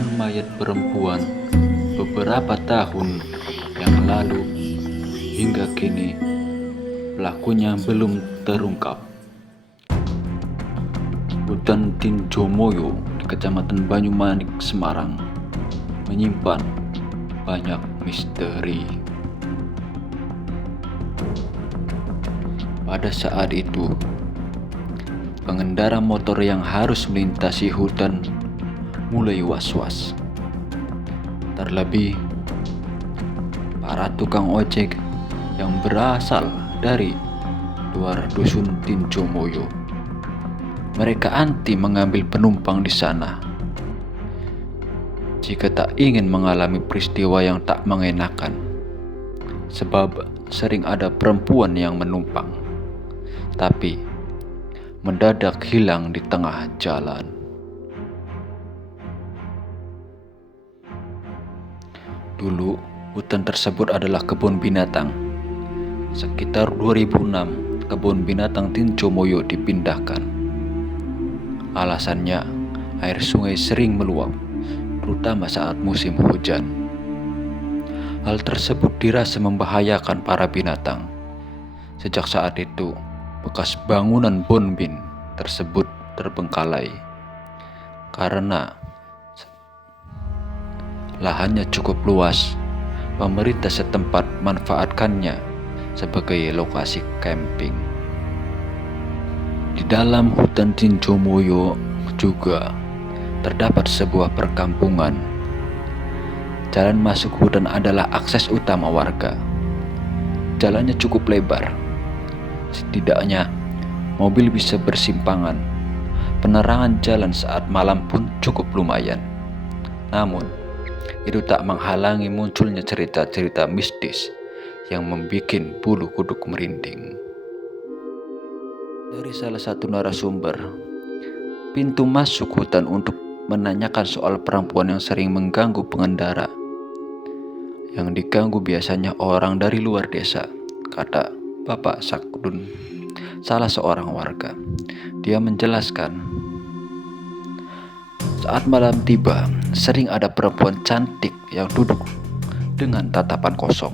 Penemuan mayat perempuan beberapa tahun yang lalu hingga kini pelakunya belum terungkap. Hutan Tinjomoyo di Kecamatan Banyumanik, Semarang menyimpan banyak misteri. Pada saat itu, pengendara motor yang harus melintasi hutan mulai was-was. Terlebih, para tukang ojek yang berasal dari luar dusun Tinjomoyo. Mereka anti mengambil penumpang di sana jika tak ingin mengalami peristiwa yang tak mengenakan, sebab sering ada perempuan yang menumpang tapi mendadak hilang di tengah jalan. Dulu, hutan tersebut adalah kebun binatang. Sekitar 2006, kebun binatang Tinjomoyo dipindahkan. Alasannya, air sungai sering meluap, terutama saat musim hujan. Hal tersebut dirasa membahayakan para binatang. Sejak saat itu, bekas bangunan Bonbin tersebut terbengkalai karena lahannya cukup luas. Pemerintah setempat manfaatkannya sebagai lokasi camping. Di dalam hutan Tinjomoyo juga terdapat sebuah perkampungan. Jalan masuk hutan adalah akses utama warga. Jalannya cukup lebar. Setidaknya mobil bisa bersimpangan. Penerangan jalan saat malam pun cukup lumayan. Namun, itu tak menghalangi munculnya cerita-cerita mistis yang membuat bulu kuduk merinding. Dari salah satu narasumber, pintu masuk hutan untuk menanyakan soal perempuan yang sering mengganggu pengendara. Yang diganggu biasanya orang dari luar desa, kata Bapak Sakdun, salah seorang warga. Dia menjelaskan, saat malam tiba, sering ada perempuan cantik yang duduk dengan tatapan kosong.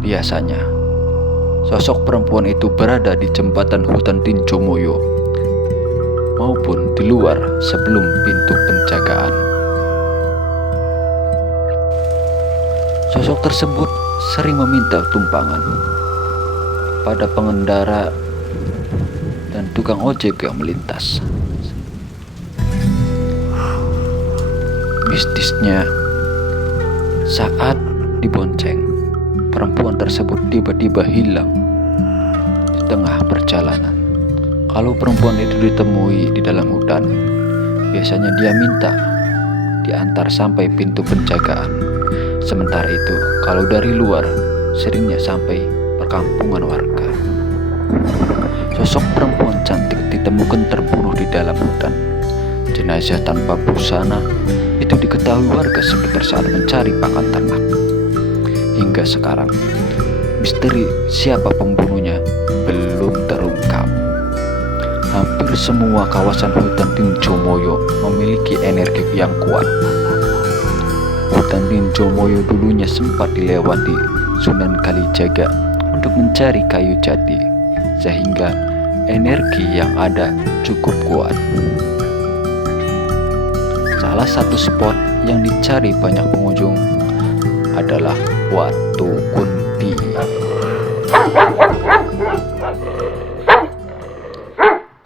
Biasanya, sosok perempuan itu berada di jembatan hutan Tinjomoyo maupun di luar sebelum pintu penjagaan. Sosok tersebut sering meminta tumpangan pada pengendara dan tukang ojek yang melintas. Mistisnya, saat dibonceng, perempuan tersebut tiba-tiba hilang di tengah perjalanan. Kalau perempuan itu ditemui di dalam hutan, biasanya dia minta diantar sampai pintu penjagaan. Sementara itu, kalau dari luar, seringnya sampai perkampungan warga. Sosok perempuan cantik ditemukan terbunuh di dalam hutan. Jenazah tanpa busana itu diketahui warga sekitar saat mencari pakan ternak. Hingga sekarang, misteri siapa pembunuhnya belum terungkap. Hampir semua kawasan hutan Tinjomoyo memiliki energi yang kuat. Hutan Tinjomoyo dulunya sempat dilewati Sunan Kalijaga untuk mencari kayu jati, sehingga energi yang ada cukup kuat. Salah satu spot yang dicari banyak pengunjung adalah Watu Kunti.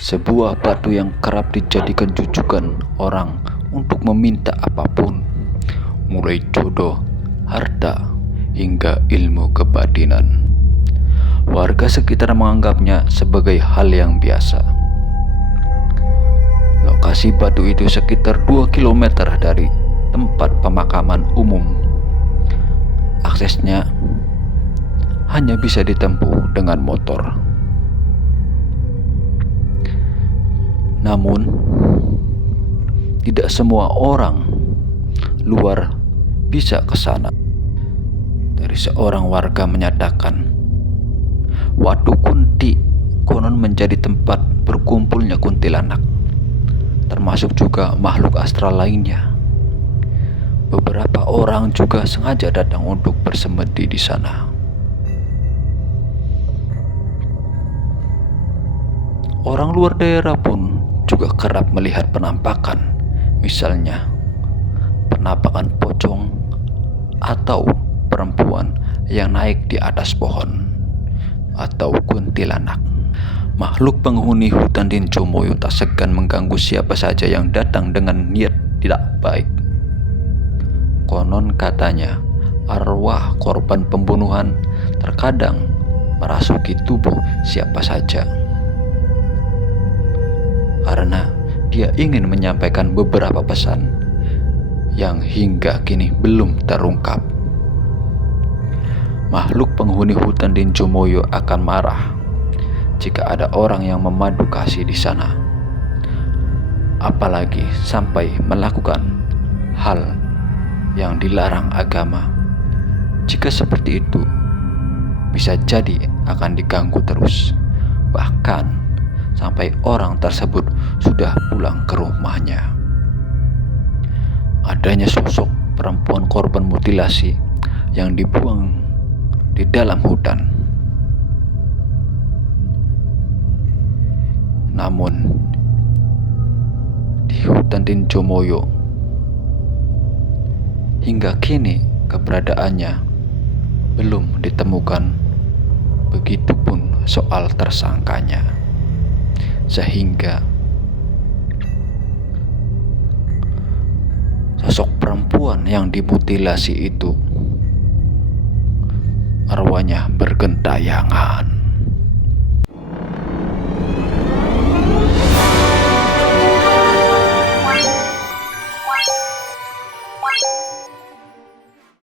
Sebuah batu yang kerap dijadikan jujukan orang untuk meminta apapun, mulai jodoh, harta, hingga ilmu kebatinan. Warga sekitar menganggapnya sebagai hal yang biasa. Lokasi batu itu sekitar 2 km dari tempat pemakaman umum. Aksesnya hanya bisa ditempuh dengan motor. Namun, tidak semua orang luar bisa ke sana. Dari seorang warga menyatakan, Watu Kunti konon menjadi tempat berkumpulnya kuntilanak, termasuk juga makhluk astral lainnya. Beberapa orang juga sengaja datang untuk bersemedi di sana. Orang luar daerah pun juga kerap melihat penampakan, misalnya penampakan pocong atau perempuan yang naik di atas pohon, atau kuntilanak. Makhluk penghuni hutan Tinjomoyo tak segan mengganggu siapa saja yang datang dengan niat tidak baik. Konon katanya, arwah korban pembunuhan terkadang merasuki tubuh siapa saja, karena dia ingin menyampaikan beberapa pesan yang hingga kini belum terungkap. Makhluk penghuni hutan Tinjomoyo akan marah jika ada orang yang memadu kasih di sana, apalagi sampai melakukan hal yang dilarang agama. Jika seperti itu, bisa jadi akan diganggu terus, bahkan sampai orang tersebut sudah pulang ke rumahnya. Adanya sosok perempuan korban mutilasi yang dibuang di dalam hutan. Namun di hutan Tinjomoyo hingga kini keberadaannya belum ditemukan. Begitupun soal tersangkanya, sehingga sosok perempuan yang dimutilasi itu arwahnya bergentayangan.